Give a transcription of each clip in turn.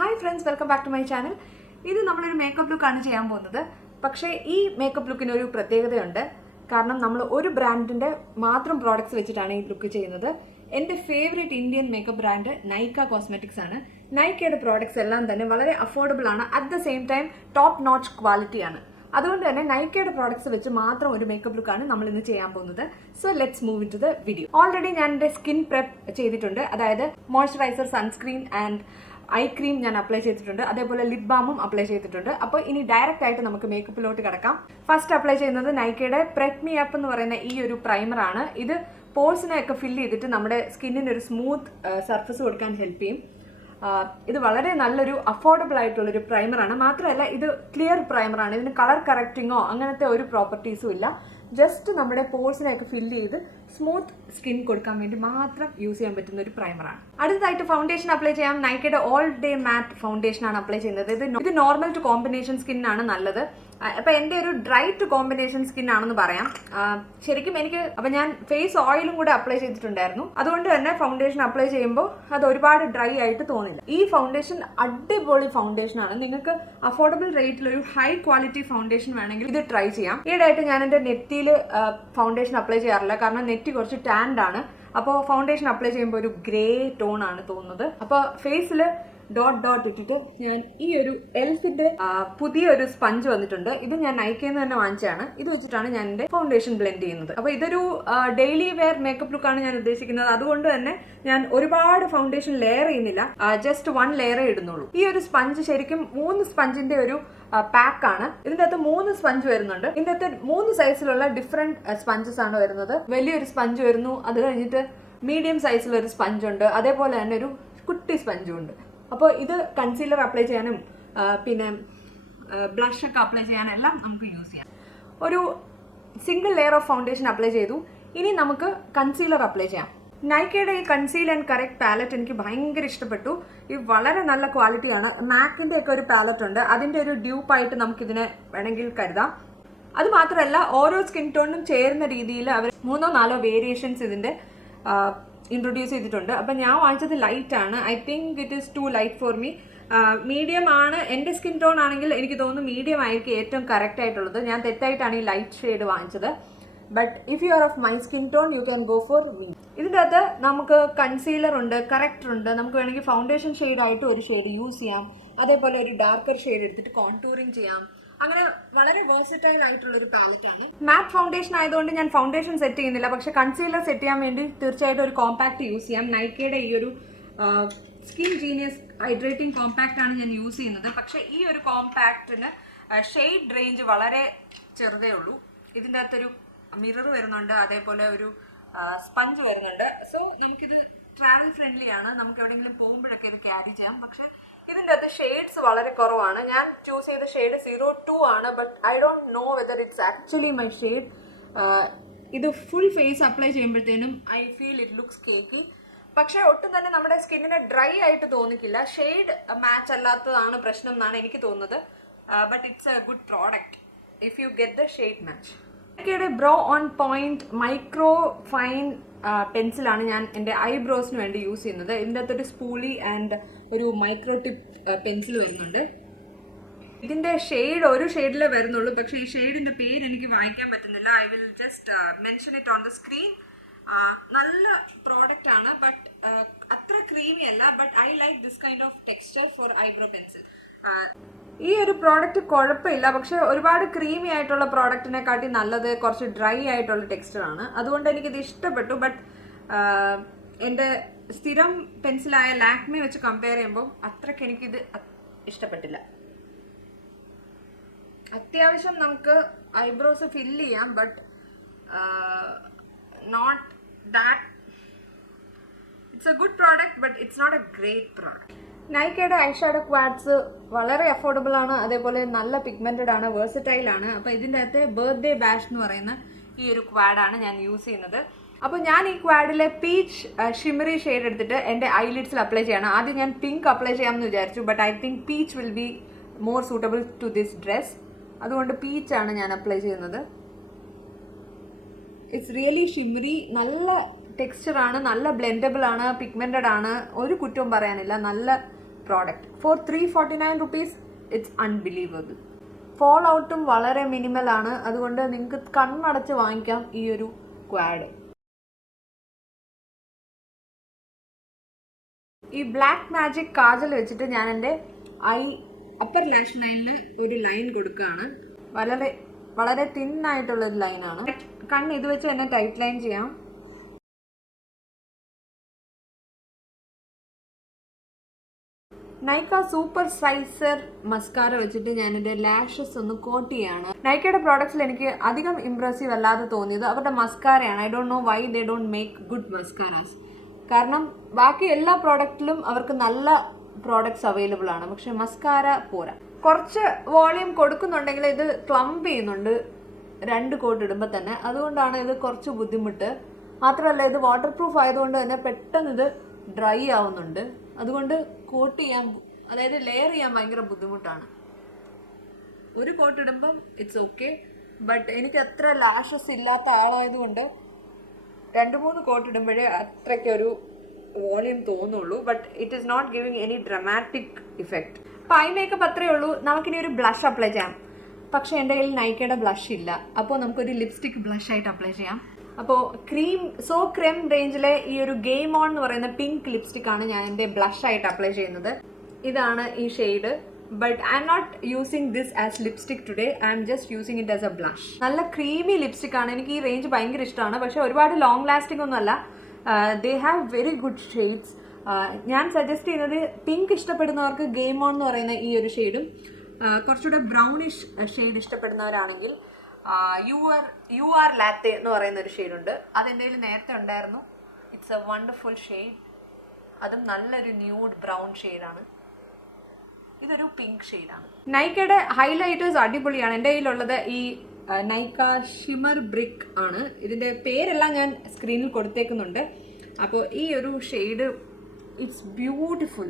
Hi friends, welcome back to my channel. This is our makeup look. But this makeup look is a because we have brand products which look. My favorite Indian makeup brand is Nykaa Cosmetics. Nykaa products are very affordable at the same time top notch quality. That's why Nykaa products which are makeup look. So let's move into the video. Already I have skin prep moisturizer, sunscreen and eye cream apply cheyidittunde adeypole lip balm apply cheyidittunde appo ini direct aayittu namukku makeup lote kadakam first apply cheyyunnathu Nykaa Prep Me Up ennu parayna ee oru primer aanu idu pores ne okke fill cheyidittu nammade skin ine oru smooth surface kodukkan help cheyum ഇത് വളരെ നല്ലൊരു affordable ആയിട്ടുള്ള ഒരു primer ആണ് മാത്രമല്ല ഇത് clear primer ആണ് ഇതിന് കളർ കറക്റ്റിംഗോ അങ്ങനത്തെ ഒരു പ്രോപ്പർട്ടീസും ഇല്ല ജസ്റ്റ് നമ്മുടെ പോർസിനെയൊക്കെ ഫില്ല് ചെയ്ത് സ്മൂത്ത് സ്കിൻ കൊടുക്കാൻ വേണ്ടി മാത്രം യൂസ് ചെയ്യാൻ പറ്റുന്ന ഒരു പ്രൈമർ ആണ് അടുത്തതായിട്ട് ഫൗണ്ടേഷൻ അപ്ലൈ ചെയ്യാം നൈക്കയുടെ ഓൾ ഡേ മാറ്റ് ഫൗണ്ടേഷൻ ആണ് അപ്ലൈ ചെയ്യുന്നത് ഇത് നോർമൽ ടു കോമ്പിനേഷൻ സ്കിൻ ആണ് നല്ലത് അപ്പോൾ എൻ്റെ ഒരു ഡ്രൈ ടു കോമ്പിനേഷൻ സ്കിൻ ആണെന്ന് പറയാം ശരിക്കും എനിക്ക് അപ്പോൾ ഞാൻ ഫേസ് ഓയിലും കൂടെ അപ്ലൈ ചെയ്തിട്ടുണ്ടായിരുന്നു അതുകൊണ്ട് തന്നെ ഫൗണ്ടേഷൻ അപ്ലൈ ചെയ്യുമ്പോൾ അത് ഒരുപാട് ഡ്രൈ ആയിട്ട് തോന്നില്ല ഈ ഫൗണ്ടേഷൻ അടിപൊളി ഫൗണ്ടേഷൻ ആണ് നിങ്ങൾക്ക് അഫോർഡബിൾ റേറ്റിൽ ഒരു ഹൈ ക്വാളിറ്റി ഫൗണ്ടേഷൻ വേണമെങ്കിൽ ഇത് ട്രൈ ചെയ്യാം ഈയിടെയായിട്ട് ഞാൻ എൻ്റെ നെറ്റിയിൽ ഫൗണ്ടേഷൻ അപ്ലൈ ചെയ്യാറില്ല കാരണം നെറ്റി കുറച്ച് ടാൻഡ് ആണ് അപ്പോൾ ഫൗണ്ടേഷൻ അപ്ലൈ ചെയ്യുമ്പോൾ ഒരു ഗ്രേ ടോൺ ആണ് തോന്നുന്നത് അപ്പോൾ ഫേസിൽ ഡോട്ട് ഇട്ടിട്ട് ഞാൻ ഈ ഒരു എൽഫിന്റെ പുതിയൊരു സ്പഞ്ച് വന്നിട്ടുണ്ട് ഇത് ഞാൻ നൈക്കയിൽ നിന്ന് തന്നെ വാങ്ങിച്ചതാണ് ഇത് വെച്ചിട്ടാണ് ഞാൻ എൻ്റെ ഫൗണ്ടേഷൻ ബ്ലെൻഡ് ചെയ്യുന്നത് അപ്പോൾ ഇതൊരു ഡെയിലി വെയർ മേക്കപ്പ് ലുക്കാണ് ഞാൻ ഉദ്ദേശിക്കുന്നത് അതുകൊണ്ട് തന്നെ ഞാൻ ഒരുപാട് ഫൗണ്ടേഷൻ ലെയർ ചെയ്യുന്നില്ല ജസ്റ്റ് 1 ലെയറേ ഇടുന്നുള്ളൂ ഈ ഒരു സ്പഞ്ച് ശരിക്കും 3 സ്പഞ്ചിന്റെ ഒരു പാക്ക് ആണ് ഇതിന്റെ അകത്ത് 3 സ്പഞ്ച് വരുന്നുണ്ട് ഇതിന്റെ അകത്ത് 3 സൈസിലുള്ള ഡിഫറെന്റ് സ്പഞ്ചസ് ആണ് വരുന്നത് വലിയൊരു സ്പഞ്ച് വരുന്നു അത് കഴിഞ്ഞിട്ട് മീഡിയം സൈസിലൊരു സ്പഞ്ച് ഉണ്ട് അതേപോലെ തന്നെ ഒരു കുട്ടി സ്പഞ്ചും ഉണ്ട് അപ്പോൾ ഇത് കൺസീലർ അപ്ലൈ ചെയ്യാനും പിന്നെ ബ്ലഷ് ഒക്കെ അപ്ലൈ ചെയ്യാനും എല്ലാം നമുക്ക് യൂസ് ചെയ്യാം ഒരു single layer of foundation apply ചെയ്തു ഇനി നമുക്ക് കൺസീലർ അപ്ലൈ ചെയ്യാം നൈക്കയുടെ ഈ കൺസീൽ ആൻഡ് കറക്റ്റ് പാലറ്റ് എനിക്ക് ഭയങ്കര ഇഷ്ടപ്പെട്ടു ഇത് വളരെ നല്ല ക്വാളിറ്റിയാണ് മാക്കിൻ്റെ ഒക്കെ ഒരു പാലറ്റ് ഉണ്ട് അതിൻ്റെ ഒരു ഡ്യൂപ്പായിട്ട് നമുക്കിതിനെ വേണമെങ്കിൽ കരുതാം അത് മാത്രമല്ല ഓരോ സ്കിൻ ടോണിനും ചേരുന്ന രീതിയിൽ അവർ 3-4 വേരിയേഷൻസ് ഇതിൻ്റെ ഇൻട്രൊഡ്യൂസ് ചെയ്തിട്ടുണ്ട് അപ്പം ഞാൻ വാങ്ങിച്ചത് ലൈറ്റ് ആണ് I think it is too light for me medium ആണ് എൻ്റെ സ്കിൻ ടോൺ ആണെങ്കിൽ എനിക്ക് തോന്നുന്നു മീഡിയം ആയിരിക്കും ഏറ്റവും കറക്റ്റ് ആയിട്ടുള്ളത് ഞാൻ തെറ്റായിട്ടാണ് ഈ ലൈറ്റ് ഷെയ്ഡ് വാങ്ങിച്ചത് but if you are of my skin tone you can go for me ഇതിൻ്റെ അകത്ത് നമുക്ക് കൺസീലർ ഉണ്ട് കറക്റ്റർ ഉണ്ട് നമുക്ക് വേണമെങ്കിൽ ഫൗണ്ടേഷൻ ഷെയ്ഡായിട്ട് ഒരു ഷെയ്ഡ് യൂസ് ചെയ്യാം അതേപോലെ ഒരു ഡാർക്കർ ഷെയ്ഡ് എടുത്തിട്ട് കോൺടൂറിങ് ചെയ്യാം അങ്ങനെ വളരെ വേഴ്സറ്റൈൽ ആയിട്ടുള്ള ഒരു പാലറ്റ് ആണ് മാറ്റ് ഫൗണ്ടേഷൻ ആയതുകൊണ്ട് ഞാൻ ഫൗണ്ടേഷൻ സെറ്റ് ചെയ്യുന്നില്ല പക്ഷെ കൺസീലർ സെറ്റ് ചെയ്യാൻ വേണ്ടി തീർച്ചയായിട്ടും ഒരു കോമ്പാക്ട് യൂസ് ചെയ്യാം നൈക്കയുടെ ഈ ഒരു സ്കിൻ ജീനിയസ് ഹൈഡ്രേറ്റിംഗ് കോമ്പാക്റ്റ് ആണ് ഞാൻ യൂസ് ചെയ്യുന്നത് പക്ഷെ ഈ ഒരു കോമ്പാക്റ്റിന് ഷെയ്ഡ് റേഞ്ച് വളരെ ചെറുതേ ഉള്ളൂ ഇതിൻ്റെ അകത്തൊരു മിറർ വരുന്നുണ്ട് അതേപോലെ ഒരു സ്പഞ്ച് വരുന്നുണ്ട് സോ നമുക്കിത് ട്രാവൽ ഫ്രണ്ട്ലി ആണ് നമുക്ക് എവിടെയെങ്കിലും പോകുമ്പോഴൊക്കെ ഇത് ക്യാരി ചെയ്യാം പക്ഷെ ഇതിൻ്റെ അകത്ത് ഷെയ്ഡ്സ് വളരെ കുറവാണ് ഞാൻ ചൂസ് ചെയ്ത ഷെയ്ഡ് 02 ആണ് but I don't know whether it's actually my shade ഇത് ഫുൾ ഫേസ് അപ്ലൈ ചെയ്യുമ്പോഴത്തേനും I feel it looks cake പക്ഷേ ഒട്ടും തന്നെ നമ്മുടെ സ്കിന്നിനെ ഡ്രൈ ആയിട്ട് തോന്നിക്കില്ല ഷെയ്ഡ് മാച്ച് അല്ലാത്തതാണ് പ്രശ്നം എന്നാണ് എനിക്ക് തോന്നുന്നത് but it's a good product if you get the shade match നൈക്കയുടെ brow on point micro fine പെൻസിലാണ് ഞാൻ എൻ്റെ ഐബ്രോസിന് വേണ്ടി യൂസ് ചെയ്യുന്നത് ഇതിൻ്റെ അകത്തൊരു സ്പൂളി ആൻഡ് ഒരു മൈക്രോ ടിപ്പ് പെൻസിൽ വരുന്നുണ്ട് ഇതിൻ്റെ ഷെയ്ഡ് ഒരു ഷെയ്ഡിലേ വരുന്നുള്ളൂ പക്ഷേ ഈ ഷെയ്ഡിൻ്റെ പേര് എനിക്ക് വായിക്കാൻ പറ്റുന്നില്ല I will just mention it on the screen നല്ല പ്രോഡക്റ്റ് ആണ് ബട്ട് അത്ര ക്രീമി അല്ല but I like this kind of texture for eyebrow pencil ഈ ഒരു പ്രോഡക്റ്റ് കുഴപ്പമില്ല പക്ഷെ ഒരുപാട് ക്രീമി ആയിട്ടുള്ള പ്രോഡക്റ്റിനെക്കാട്ടി നല്ലത് കുറച്ച് ഡ്രൈ ആയിട്ടുള്ള ടെക്സ്ചറാണ് അതുകൊണ്ട് എനിക്കിത് ഇഷ്ടപ്പെട്ടു ബട്ട് എൻ്റെ സ്ഥിരം പെൻസിലായ ലാക്മി വെച്ച് കമ്പയർ ചെയ്യുമ്പോൾ അത്രയ്ക്ക് എനിക്കിത് ഇഷ്ടപ്പെട്ടില്ല അത്യാവശ്യം നമുക്ക് ഐബ്രോസ് ഫില്ല് ചെയ്യാം but not that it's a good product but it's not a great product നൈക്കയുടെ ഐഷാഡോ ക്വാഡ്സ് വളരെ അഫോർഡബിൾ ആണ് അതേപോലെ നല്ല പിഗ്മെന്റഡ് ആണ് വേഴ്സറ്റൈൽ ആണ് അപ്പോൾ ഇതിൻ്റെ അകത്ത് ബർത്ത്ഡേ ബാഷ് എന്ന് പറയുന്ന ഈ ഒരു ക്വാഡാണ് ഞാൻ യൂസ് ചെയ്യുന്നത് അപ്പോൾ ഞാൻ ഈ ക്വാഡിലെ പീച്ച് ഷിമറി ഷെയ്ഡ് എടുത്തിട്ട് എൻ്റെ ഐലിഡ്സിൽ അപ്ലൈ ചെയ്യണം ആദ്യം ഞാൻ പിങ്ക് അപ്ലൈ ചെയ്യാമെന്ന് വിചാരിച്ചു but I think peach will be more suitable to this dress അതുകൊണ്ട് പീച്ചാണ് ഞാൻ അപ്ലൈ ചെയ്യുന്നത് ഇറ്റ്സ് റിയലി ഷിമറി നല്ല ടെക്സ്ചറാണ് നല്ല ബ്ലെൻഡബിൾ ആണ് പിഗ്മെന്റഡ് ആണ് ഒരു കുറ്റവും പറയാനില്ല നല്ല product for 349 rupees. It's unbelievable. ഫോൾ ഔട്ടും വളരെ മിനിമൽ ആണ്, അതുകൊണ്ട് നിങ്ങൾക്ക് കണ്ണടച്ച് വാങ്ങിക്കാം ഈ ഒരു ക്വാഡ്. ഈ ബ്ലാക്ക് മാജിക് കാജൽ വെച്ചിട്ട് ഞാൻ എൻ്റെ അപ്പർ ലാഷ് ലൈനിൽ ഒരു ലൈൻ കൊടുക്കുകയാണ്. വളരെ വളരെ തിന്നായിട്ടുള്ളൊരു ലൈനാണ്. കണ്ണ് ഇത് വെച്ച് തന്നെ ടൈറ്റ് ലൈൻ ചെയ്യാം. നൈക്ക സൂപ്പർ സൈസർ മസ്കാര വെച്ചിട്ട് ഞാൻ എൻ്റെ ലാഷസ് ഒന്ന് കോട്ട് ചെയ്യാണ്. നൈക്കയുടെ പ്രോഡക്ട്സിൽ എനിക്ക് അധികം ഇംപ്രസീവ് അല്ലാതെ തോന്നിയത് അവരുടെ മസ്കാരയാണ്. I don't know why they don't make good mascaras. കാരണം ബാക്കി എല്ലാ പ്രോഡക്റ്റിലും അവർക്ക് നല്ല പ്രോഡക്ട്സ് അവൈലബിൾ ആണ്, പക്ഷെ മസ്കാര പോരാ. കുറച്ച് വോളിയം കൊടുക്കുന്നുണ്ടെങ്കിൽ ഇത് ക്ലംപ് ചെയ്യുന്നുണ്ട് 2 കോട്ട് ഇടുമ്പോൾ തന്നെ. അതുകൊണ്ടാണ് ഇത് കുറച്ച് ബുദ്ധിമുട്ട്. മാത്രമല്ല ഇത് വാട്ടർ പ്രൂഫ് ആയതുകൊണ്ട് തന്നെ പെട്ടെന്ന് ഇത് ഡ്രൈ ആവുന്നുണ്ട്. അതുകൊണ്ട് കോട്ട് ചെയ്യാൻ, അതായത് ലെയർ ചെയ്യാൻ ഭയങ്കര ബുദ്ധിമുട്ടാണ്. ഒരു കോട്ട് ഇടുമ്പം ഇറ്റ്സ് ഓക്കെ, ബട്ട് എനിക്ക് അത്ര ലാഷസ് ഇല്ലാത്ത ആളായതുകൊണ്ട് 2-3 കോട്ട് ഇടുമ്പോഴേ അത്രയ്ക്കൊരു വോളിയം തോന്നുള്ളൂ. But it is not giving any dramatic effect. അപ്പോൾ ഐ മേക്കപ്പ് അത്രയേ ഉള്ളൂ. നമുക്കിനി ഒരു ബ്ലഷ് അപ്ലൈ ചെയ്യാം. പക്ഷേ എൻ്റെ കയ്യിൽ നൈക്കയുടെ ബ്ലഷ് ഇല്ല. അപ്പോൾ നമുക്കൊരു ലിപ്സ്റ്റിക് ബ്ലഷ് ആയിട്ട് അപ്ലൈ ചെയ്യാം. അപ്പോൾ ക്രീം റേഞ്ചിലെ ഈ ഒരു ഗെയിം ഓൺ എന്ന് പറയുന്ന പിങ്ക് ലിപ്സ്റ്റിക് ആണ് ഞാൻ എൻ്റെ ബ്ലഷ് ആയിട്ട് അപ്ലൈ ചെയ്യുന്നത്. ഇതാണ് ഈ shade. But I'm not using this as lipstick today. I'm just using it as a blush. നല്ല ക്രീമി ലിപ്സ്റ്റിക് ആണ്. എനിക്ക് ഈ റേഞ്ച് ഭയങ്കര ഇഷ്ടമാണ്. പക്ഷേ ഒരുപാട് ലോങ് ലാസ്റ്റിംഗ് ഒന്നുമല്ല. They have very good shades. ഞാൻ സജസ്റ്റ് ചെയ്യുന്നത് പിങ്ക് ഇഷ്ടപ്പെടുന്നവർക്ക് ഗെയിം ഓൺ എന്ന് പറയുന്ന ഈ ഒരു ഷെയ്ഡും, കുറച്ചുകൂടെ ബ്രൗണിഷ് ഷെയ്ഡ് ഇഷ്ടപ്പെടുന്നവരാണെങ്കിൽ യു ആർ ലാറ്റെ എന്ന് പറയുന്ന ഒരു ഷെയ്ഡുണ്ട്. അതെൻ്റെ കയ്യിൽ നേരത്തെ ഉണ്ടായിരുന്നു. It's a wonderful shade. അതും നല്ലൊരു ന്യൂഡ് ബ്രൗൺ ഷെയ്ഡാണ്. ഇതൊരു പിങ്ക് ഷെയ്ഡാണ്. നൈക്കയുടെ ഹൈലൈറ്റേഴ്സ് അടിപൊളിയാണ്. എൻ്റെ കയ്യിലുള്ളത് ഈ നൈക്ക ഷിമർ ബ്രിക്ക് ആണ്. ഇതിൻ്റെ പേരെല്ലാം ഞാൻ സ്ക്രീനിൽ കൊടുത്തേക്കുന്നുണ്ട്. അപ്പോൾ ഈ ഒരു shade it's beautiful.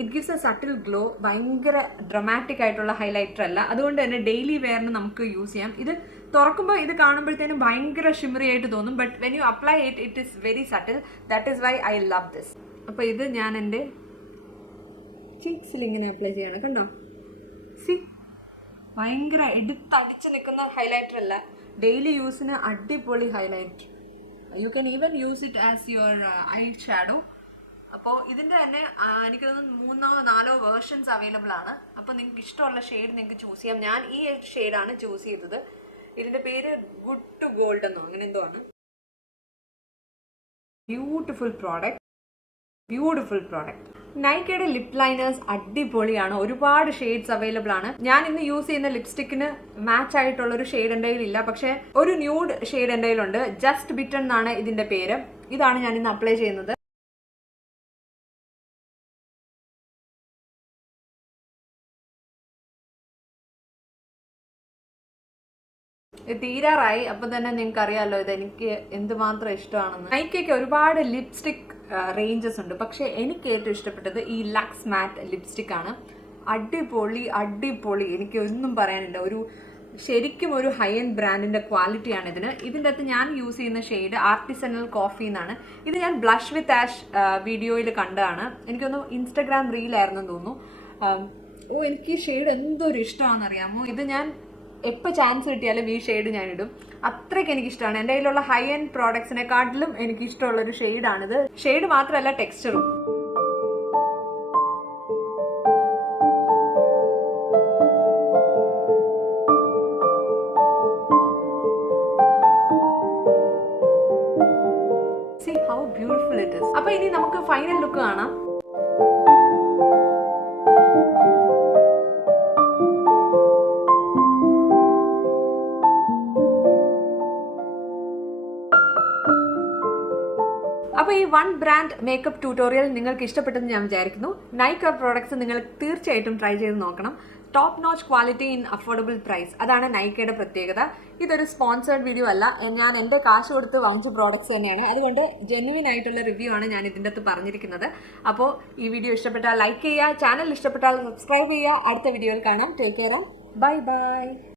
It gives A subtle glow. ഭയങ്കര ഡ്രമാറ്റിക് ആയിട്ടുള്ള ഹൈലൈറ്റർ അല്ല. അതുകൊണ്ട് തന്നെ ഡെയിലി വെയറിന് നമുക്ക് യൂസ് ചെയ്യാം. ഇത് തുറക്കുമ്പോൾ ഇത് കാണുമ്പോഴത്തേനും ഭയങ്കര ഷിമറി ആയിട്ട് തോന്നും. But when you apply it is very subtle. That is why I love this. അപ്പോൾ ഇത് ഞാൻ എൻ്റെ ചീക്സിൽ ഇങ്ങനെ അപ്ലൈ ചെയ്യണം. കണ്ടോ? സി, ഭയങ്കര എടുത്തടിച്ച് നിൽക്കുന്ന ഹൈലൈറ്റർ അല്ല. ഡെയിലി യൂസിന് അടിപൊളി highlighter. You can even use it as your I shadow. അപ്പോൾ ഇതിൻ്റെ തന്നെ എനിക്ക് തോന്നുന്നു 3-4 വേർഷൻസ് അവൈലബിൾ ആണ്. അപ്പോൾ നിങ്ങൾക്ക് ഇഷ്ടമുള്ള ഷെയ്ഡ് നിങ്ങൾക്ക് ചൂസ് ചെയ്യാം. ഞാൻ ഈ ഷെയ്ഡാണ് ചൂസ് ചെയ്തത്. ഇതിൻ്റെ പേര് ഗുഡ് ടു ഗോൾഡ് എന്നോ അങ്ങനെ എന്തോ ആണ്. Beautiful product. നൈക്കയുടെ ലിപ് ലൈനേഴ്സ് അടിപൊളിയാണ്. ഒരുപാട് ഷെയ്ഡ്സ് അവൈലബിൾ ആണ്. ഞാൻ ഇന്ന് യൂസ് ചെയ്യുന്ന ലിപ്സ്റ്റിക്കിന് മാച്ച് ആയിട്ടുള്ള ഒരു ഷെയ്ഡ് എൻ്റെ കയ്യിലില്ല. പക്ഷേ ഒരു ന്യൂഡ് ഷെയ്ഡ് എൻ്റെ കയ്യിലുണ്ട്. ജസ്റ്റ് ബിറ്റൺ എന്നാണ് ഇതിൻ്റെ പേര്. ഇതാണ് ഞാൻ ഇന്ന് അപ്ലൈ ചെയ്യുന്നത്. തീരാറായി. അപ്പം തന്നെ നിങ്ങൾക്ക് അറിയാമല്ലോ ഇത് എനിക്ക് എന്തുമാത്രം ഇഷ്ടമാണെന്ന്. നൈക്കയ്ക്ക് ഒരുപാട് ലിപ്സ്റ്റിക് റേഞ്ചസ് ഉണ്ട്. പക്ഷേ എനിക്ക് ഏറ്റവും ഇഷ്ടപ്പെട്ടത് ഈ ലക്സ് മാറ്റ് ലിപ്സ്റ്റിക് ആണ്. അടിപൊളി. എനിക്ക് ഒന്നും പറയാനില്ല. ശരിക്കും ഒരു ഹൈ എൻഡ് ബ്രാൻഡിൻ്റെ ക്വാളിറ്റിയാണ് ഇതിന്. ഇതിൻ്റെ അകത്ത് ഞാൻ യൂസ് ചെയ്യുന്ന ഷെയ്ഡ് ആർട്ടിസണൽ കോഫി എന്നാണ്. ഇത് ഞാൻ ബ്ലഷ് വിത്ത് ആഷ് വീഡിയോയിൽ കണ്ടതാണ്. എനിക്കൊന്ന് ഇൻസ്റ്റഗ്രാം റീലായിരുന്നെന്ന് തോന്നുന്നു. എനിക്ക് ഈ ഷെയ്ഡ് എന്തൊരു ഇഷ്ടമാണെന്നറിയാമോ. ഇത് ഞാൻ എപ്പോൾ ചാൻസ് കിട്ടിയാലും ഈ ഷെയ്ഡ് ഞാനിടും. അത്രയ്ക്ക് എനിക്കിഷ്ടമാണ്. എൻ്റെ കയ്യിലുള്ള ഹൈ എൻഡ് പ്രോഡക്ട്സിനെക്കാട്ടിലും എനിക്ക് ഇഷ്ടമുള്ളൊരു ഷെയ്ഡാണിത്. ഷെയ്ഡ് മാത്രമല്ല, ടെക്സ്ചറും. See how beautiful it is. അപ്പോൾ ഇനി നമുക്ക് ഫൈനൽ ലുക്ക് കാണാം. അപ്പോൾ ഈ 1 ബ്രാൻഡ് മേക്കപ്പ് ട്യൂട്ടോറിയൽ നിങ്ങൾക്ക് ഇഷ്ടപ്പെട്ടെന്ന് ഞാൻ വിചാരിക്കുന്നു. നൈക്ക പ്രോഡക്ട്സ് നിങ്ങൾ തീർച്ചയായിട്ടും ട്രൈ ചെയ്ത് നോക്കണം. Top notch quality in affordable price. അതാണ് നൈക്കയുടെ പ്രത്യേകത. ഇതൊരു സ്പോൺസേർഡ് വീഡിയോ അല്ല. ഞാൻ എൻ്റെ കാശ് കൊടുത്ത് വാങ്ങിച്ച പ്രോഡക്ട്സ് തന്നെയാണ്. അതുകൊണ്ട് ജെന്യുവിൻ ആയിട്ടുള്ള റിവ്യൂ ആണ് ഞാൻ ഇതിൻ്റെ അകത്ത് പറഞ്ഞിരിക്കുന്നത്. അപ്പോൾ ഈ വീഡിയോ ഇഷ്ടപ്പെട്ടാൽ ലൈക്ക് ചെയ്യുക. ചാനൽ ഇഷ്ടപ്പെട്ടാൽ സബ്സ്ക്രൈബ് ചെയ്യുക. അടുത്ത വീഡിയോയിൽ കാണാം. Take care and by.